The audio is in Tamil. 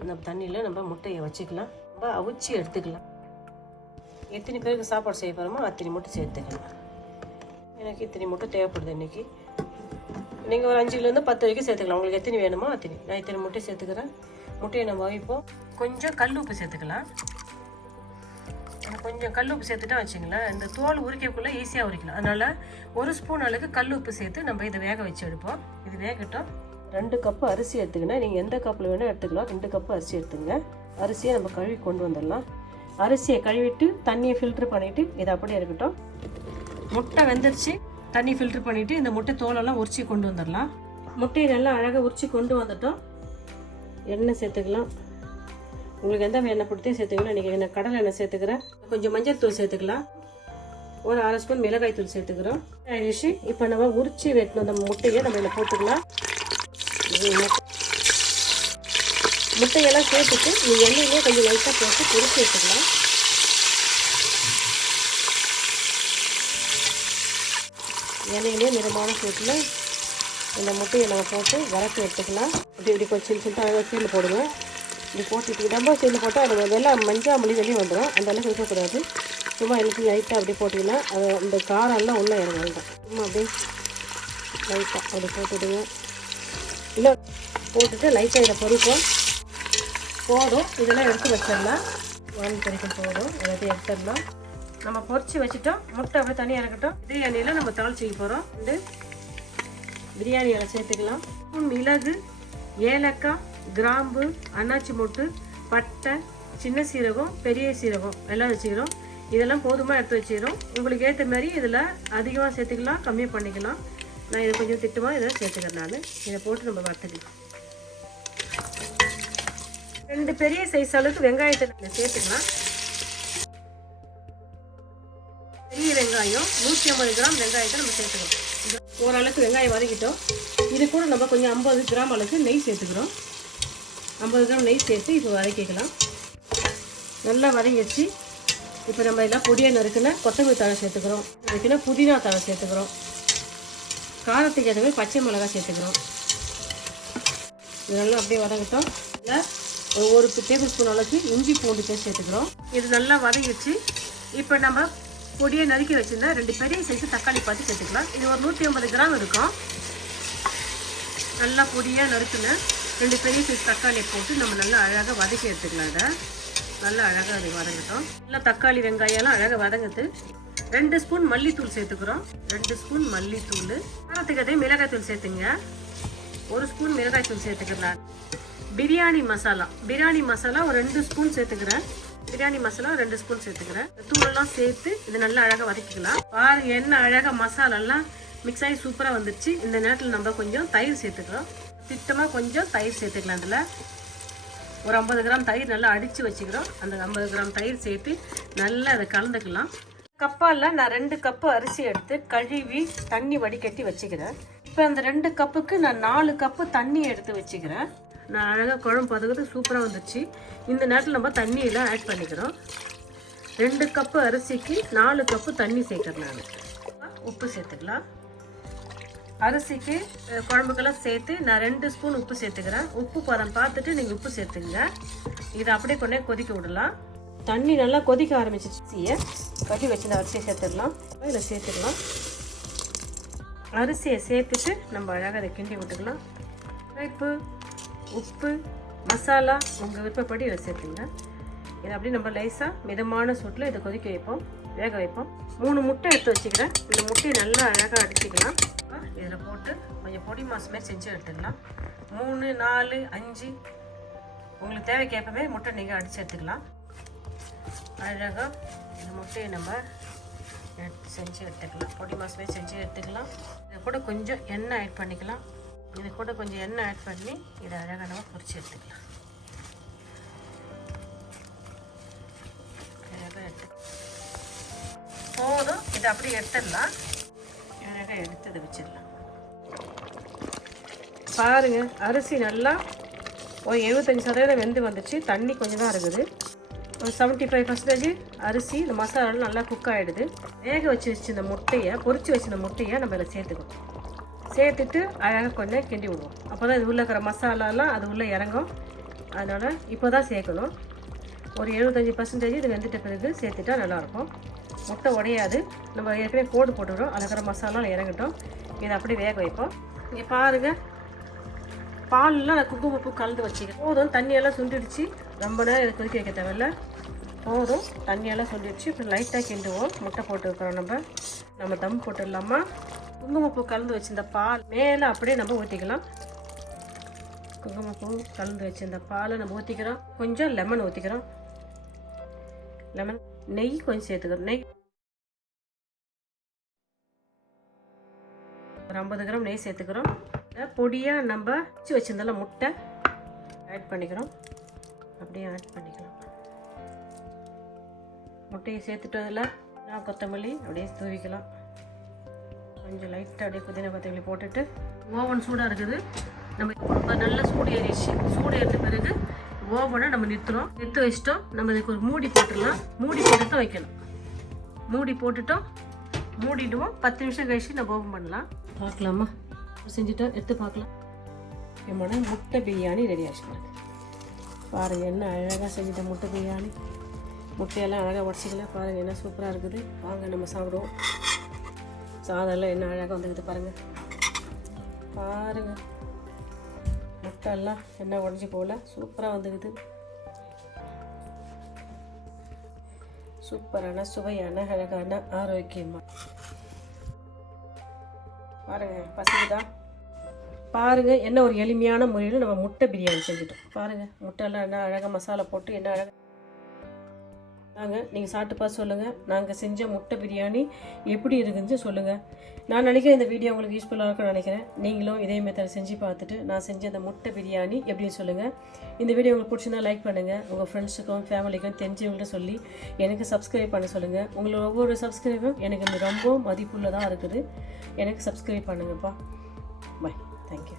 இந்த தண்ணியில் நம்ம முட்டையை வச்சுக்கலாம். நம்ம அவிச்சி எடுத்துக்கலாம். எத்தனை பேருக்கு சாப்பாடு செய்ய போகிறோமோ அத்தனை முட்டை சேர்த்துக்கலாம். எனக்கு இத்தனை முட்டை தேவைப்படுது இன்றைக்கி. நீங்கள் ஒரு 5லேருந்து 10 வரைக்கும் சேர்த்துக்கலாம். உங்களுக்கு எத்தனை வேணுமோ அத்தனை. நான் இத்தனை முட்டை சேர்த்துக்கிறேன். முட்டையை நம்ம அவிப்போம். கொஞ்சம் கல் உப்பு சேர்த்துக்கலாம். கொஞ்சம் கல் உப்பு சேர்த்துட்டா வச்சுங்களேன், இந்த தோல் உரிக்கக்குள்ளே ஈஸியாக உரிக்கலாம். அதனால் 1 ஸ்பூன் அளவுக்கு கல் உப்பு சேர்த்து நம்ம இதை வேக வச்சு எடுப்போம். இது வேகட்டும். 2 கப்பு அரிசி எடுத்துக்கினா, நீங்கள் எந்த கப்பில் வேணால் எடுத்துக்கலாம். 2 கப்பு அரிசி எடுத்துங்க. அரிசியை நம்ம கழுவி கொண்டு வந்துடலாம். அரிசியை கழுவிட்டு தண்ணியை ஃபில்ட்ரு பண்ணிவிட்டு இதை அப்படியே இருக்கட்டும். முட்டை வெந்துருச்சு. தண்ணி ஃபில்ட்ரு பண்ணிவிட்டு இந்த முட்டை தோலெல்லாம் உரிச்சி கொண்டு வந்துடலாம். முட்டையை நல்லா அழகாக உரிச்சி கொண்டு வந்துட்டோம். எண்ணெய் சேர்த்துக்கலாம். உங்களுக்கு எந்த எண்ணெய் பிடித்தே சேர்த்துக்கலாம். இன்றைக்கி என்ன கடலை எண்ணெய் சேர்த்துக்கிறேன். கொஞ்சம் மஞ்சள் தூள் சேர்த்துக்கலாம். ஒரு 1/2 ஸ்பூன் மிளகாய் தூள் சேர்த்துக்கிறோம். ஆயிடுச்சு. இப்போ நம்ம உரிச்சி வெட்டணும் அந்த முட்டையை நம்ம இதில் போட்டுக்கலாம். முட்டையெல்லாம் சேர்த்துட்டு எண்ணெயிலே கொஞ்சம் லைட்டாக போட்டு பொரிச்சு எடுத்துக்கலாம். எண்ணெயிலே நிறமான சூட்டில் இந்த முட்டையை நம்ம போட்டு வறட்டு எடுத்துக்கலாம். இப்படி கொஞ்சம் சின்ன அழகாக சீல் போடுவேன். இப்படி போட்டுட்டு ரொம்ப சீல் போட்டால் அது வெள்ளம் மஞ்சள் மொழி வெளியே வந்துடும். அந்த அளவுக்கு இருக்கக்கூடாது. சும்மா எனக்கு லைட்டாக அப்படி போட்டிங்கன்னா அது அந்த காரெல்லாம் உள்ளே இறங்க வேண்டாம். சும்மா அப்படியே லைட்டாக அப்படி போட்டுவிடுங்க. இல்லை போட்டுட்டு லைட்டாக இதை பொரிப்போம். போதும். இதெல்லாம் எடுத்து வச்சிடலாம். 1 வரைக்கும் போதும். எல்லாத்தையும் எடுத்துடலாம். நம்ம பொரிச்சு வச்சுட்டோம். முட்டை அப்படியே தனியாக இருக்கட்டும். இதே எண்ணெயில் நம்ம தாளிச்சிக்க போகிறோம். இந்த பிரியாணி இலை சேர்த்துக்கலாம். மிளகு, ஏலக்காய், கிராம்பு, அன்னாச்சி மொட்டு, பட்டை, சின்ன சீரகம், பெரிய சீரகம் எல்லாம் வச்சுக்கிறோம். இதெல்லாம் போதுமாக எடுத்து வச்சுக்கிறோம். உங்களுக்கு ஏற்ற மாதிரி இதில் அதிகமாக சேர்த்துக்கலாம், கம்மியாக பண்ணிக்கலாம். நான் இதை கொஞ்சம் திட்டமாக இதை சேர்த்துக்கிறேன். நான் இதை போட்டு நம்ம வறுத்துக்கலாம். 2 பெரிய சைஸ் அளவுக்கு வெங்காயத்தை நம்ம சேர்த்துக்கலாம். பெரிய வெங்காயம் 150 கிராம் வெங்காயத்தை நம்ம சேர்த்துக்கிறோம். ஓரளவுக்கு வெங்காயம் வதக்கிட்டோம். இது கூட நம்ம கொஞ்சம் 50 கிராம் அளவுக்கு நெய் சேர்த்துக்கிறோம். 50 கிராம் நெய் சேர்த்து இப்போ வதக்கிக்கலாம். நல்லா வதங்கிடுச்சு. இப்போ நம்ம எல்லாம் பொடியாக நறுக்குன்னா கொத்தமல்லி தழை சேர்த்துக்கிறோம். இதுக்குன்னா புதினா தழை சேர்த்துக்கிறோம். காரத்துக்கு ஏற்ற மாதிரி பச்சை மிளகாய் சேர்த்துக்கிறோம். இது நல்லா அப்படியே வதங்கட்டும். இல்லை ஒரு டேபிள் ஸ்பூன் அளவுக்கு இஞ்சி பூண்டு பேஸ்ட் சேர்த்துக்கிறோம். இது நல்லா வதங்கிடுச்சு. இப்போ நம்ம பொடியை நறுக்கி வச்சுருந்தா 2 பெரிய சைஸு தக்காளி பார்த்து சேர்த்துக்கலாம். இது ஒரு 150 கிராம் இருக்கும். நல்லா பொடியாக நறுக்குன்னு 2 பெரிய சைஸ் தக்காளியை போட்டு நம்ம நல்லா அழகாக வதக்கி எடுத்துக்கலாம். அதை நல்லா அழகாக அது வதங்கட்டும். நல்லா தக்காளி வெங்காயம்லாம் அழகாக வதங்குது. 2 ஸ்பூன் மல்லித்தூள் சேர்த்துக்கிறோம். 2 ஸ்பூன் மல்லித்தூள். காரத்துக்கு அதே மிளகாய் தூள் சேர்த்துங்க. 1 ஸ்பூன் மிளகாய் தூள் சேர்த்துக்கிறேன். பிரியாணி மசாலா ஒரு 2 ஸ்பூன் சேர்த்துக்கிறேன். பிரியாணி மசாலா 2 ஸ்பூன் சேர்த்துக்கிறேன். தூளெல்லாம் சேர்த்து இது நல்லா அழகாக வதக்கிக்கலாம். பாருங்க எண்ணெய் அழகாக மசாலாலாம் மிக்ஸ் ஆகி சூப்பராக வந்துடுச்சு. இந்த நேரத்தில் நம்ம கொஞ்சம் தயிர் சேர்த்துக்கிறோம். திட்டமாக கொஞ்சம் தயிர் சேர்த்துக்கலாம். அதில் ஒரு 50 கிராம் தயிர் நல்லா அடித்து வச்சுக்கிறோம். அந்த 50 கிராம் தயிர் சேர்த்து நல்லா அதை கலந்துக்கலாம். கப்பால் நான் 2 கப்பு அரிசி எடுத்து கழுவி தண்ணி வடிகட்டி வச்சுக்கிறேன். இப்போ அந்த 2 கப்புக்கு நான் 4 கப்பு தண்ணி எடுத்து வச்சுக்கிறேன். நான் அழகாக குழம்பு பதக்கிறதுக்கு சூப்பராக வந்துடுச்சு. இந்த நேரத்தில் நம்ம தண்ணியெல்லாம் ஆட் பண்ணிக்கிறோம். 2 கப்பு அரிசிக்கு 4 கப்பு தண்ணி சேர்க்குறேன். நான் உப்பு சேர்த்துக்கலாம். அரிசிக்கு குழம்புக்கெல்லாம் சேர்த்து நான் 2 ஸ்பூன் உப்பு சேர்த்துக்கிறேன். உப்பு பதம் பார்த்துட்டு நீங்கள் உப்பு சேர்த்துங்க. இதை அப்படியே கொண்டே கொதிக்க விடலாம். தண்ணி நல்லா கொதிக்க ஆரம்பிச்சிச்சு. கட்டி வச்சு இந்த அரிசியை சேர்த்துடலாம். இதில் சேர்த்துக்கலாம். அரிசியை சேர்த்துட்டு நம்ம அழகாக அதை கிண்டி விட்டுக்கலாம். உப்பு மசாலா உங்கள் விருப்பப்படி இதை சேர்த்துங்க. இதை அப்படியே நம்ம லைஸாக மிதமான சூட்டில் இதை கொதிக்க வைப்போம், வேக வைப்போம். 3 முட்டை எடுத்து வச்சுக்கிறேன். இந்த முட்டையை நல்லா அழகாக அடிச்சிக்கலாம். இதில் போட்டு கொஞ்சம் பொடி மாஸ் மாதிரி செஞ்சு எடுத்துக்கலாம். 3, 4, 5 உங்களுக்கு தேவைக்கேற்பவே முட்டை நீங்கள் அடித்து எடுத்துக்கலாம். அழகாக இந்த முட்டையை நம்ம செஞ்சு எடுத்துக்கலாம். பொடி மாஸ் மாதிரி செஞ்சு எடுத்துக்கலாம். இதை கூட கொஞ்சம் எண்ணெய் ஆட் பண்ணிக்கலாம். இது கூட கொஞ்சம் எண்ணெய் ஆட் பண்ணி இதை அழகாக நம்ம பொரிச்சு எடுத்துக்கலாம். அழகாக எடுத்து போதும். இதை அப்படியே எடுத்துடலாம். அழகாக எடுத்து இதை வச்சிடலாம். பாருங்க அரிசி நல்லா ஒரு 75% வெந்து வந்துச்சு. தண்ணி கொஞ்சம் தான் இருக்குது. ஒரு 75% அரிசி இந்த மசாலாவில் நல்லா குக் ஆகிடுது. வேக வச்சு இந்த முட்டையை பொரிச்சு வச்சிருந்த முட்டையை நம்ம இதில் சேர்த்துக்கணும். சேர்த்துட்டு அழகாக கொஞ்சம் கிண்டி விடுவோம். அப்போ தான் இது உள்ளே இருக்கிற மசாலாலாம் அது உள்ளே இறங்கும். அதனால் இப்போ தான் சேர்க்கணும். ஒரு 75% இது வெந்துட்ட பிறகு சேர்த்துட்டா நல்லாயிருக்கும். முட்டை உடையாது. நம்ம ஏற்கனவே கோடு போட்டுக்கிறோம், அலக்கிற மசாலாவில் இறங்கட்டும். இதை அப்படியே வேக வைப்போம். இங்கே பாருங்கள், பால்லாம் நான் குங்குமப்பூ கலந்து வச்சுக்கிறேன். போதும், தண்ணியெல்லாம் சுண்டிடுச்சு. ரொம்ப நேரம் இதை கொதிக்க வைக்க தேவையில்ல. போதும், தண்ணியெல்லாம் சுண்டிடுச்சு. இப்போ லைட்டாக கிண்டுவோம். முட்டை போட்டு வைக்கிறோம். நம்ம தம் போட்டுடலாமா? குங்குமப்பூ கலந்து வச்சிருந்த பால் மேலே அப்படியே நம்ம ஊற்றிக்கலாம். குங்குமப்பூ கலந்து வச்சிருந்த பாலை நம்ம ஊற்றிக்கிறோம். கொஞ்சம் லெமன் ஊற்றிக்கிறோம். லெமன், நெய் கொஞ்சம் சேர்த்துக்கிறோம். நெய் ஒரு 50 கிராம் நெய் சேர்த்துக்கிறோம். பொடியாக நம்ம வச்சிருந்தால முட்டை ஆட் பண்ணிக்கிறோம். அப்படியே ஆட் பண்ணிக்கலாம். முட்டையை சேர்த்துட்டதில் கொத்தமல்லி அப்படியே தூவிக்கலாம். கொஞ்சம் லைட்டாக அப்படியே புதினா கொத்தமல்லி போட்டுட்டு ஓவன் சூடாக இருக்குது. நம்ம நல்ல சூடு ஏறிடுச்சு. சூடு ஏறின பிறகு ஓவனை நம்ம நிறுத்தி வச்சிட்டோம். நம்ம இதுக்கு ஒரு மூடி போட்டுடலாம். மூடி போட்டு தான் வைக்கணும். மூடி போட்டுட்டோம், மூடிடுவோம். 10 நிமிஷம் கழிச்சு நம்ம ஓப்பன் பண்ணலாம். பார்க்கலாமா? செஞ்சுட்டோம், எடுத்து பார்க்கலாம். என்னோட முட்டை பிரியாணி ரெடி ஆகிடுச்சு. பாருங்கள், என்ன அழகாக செஞ்சுட்டேன் முட்டை பிரியாணி. முட்டையெல்லாம் அழகாக உடச்சிக்கலாம். பாருங்கள், என்ன சூப்பராக இருக்குது. வாங்க நம்ம சாப்பிடுவோம். சாதம்லாம் என்ன அழகாக வந்துக்குது பாருங்கள். பாருங்கள், முட்டையெல்லாம் என்ன உடஞ்சி போகல, சூப்பராக வந்துக்குது. சூப்பரான சுவையான அழகான ஆரோக்கியமாக பாருங்கள். பசிக்குதான் பாருங்கள். என்ன ஒரு எளிமையான முறையில் நம்ம முட்டை பிரியாணி செஞ்சுட்டோம். பாருங்கள், முட்டையெல்லாம் என்ன அழகாக மசாலா போட்டு என்ன அழகாக. நீங்கள் சாப்பிட்டு பார்த்து சொல்லுங்கள், நாங்கள் செஞ்ச முட்டை பிரியாணி எப்படி இருக்குதுன்னு சொல்லுங்கள். நான் நினைக்கிறேன் இந்த வீடியோ உங்களுக்கு யூஸ்ஃபுல்லாக இருக்கும்னு நினைக்கிறேன். நீங்களும் இதே மெத்தட் செஞ்சு பார்த்துட்டு நான் செஞ்ச அந்த முட்டை பிரியாணி எப்படின்னு சொல்லுங்கள். இந்த வீடியோ உங்களுக்கு பிடிச்சிருந்தா லைக் பண்ணுங்கள். உங்கள் ஃப்ரெண்ட்ஸுக்கும் ஃபேமிலிக்கும் தெரிஞ்சவங்கள்ட்ட சொல்லி எனக்கு சப்ஸ்கிரைப் பண்ண சொல்லுங்கள். உங்களோட ஒவ்வொரு சப்ஸ்கிரைபும் எனக்கு ரொம்ப மதிப்புள்ளதாக இருக்குது. எனக்கு சப்ஸ்கிரைப் பண்ணுங்கப்பா. பை. தேங்க்யூ.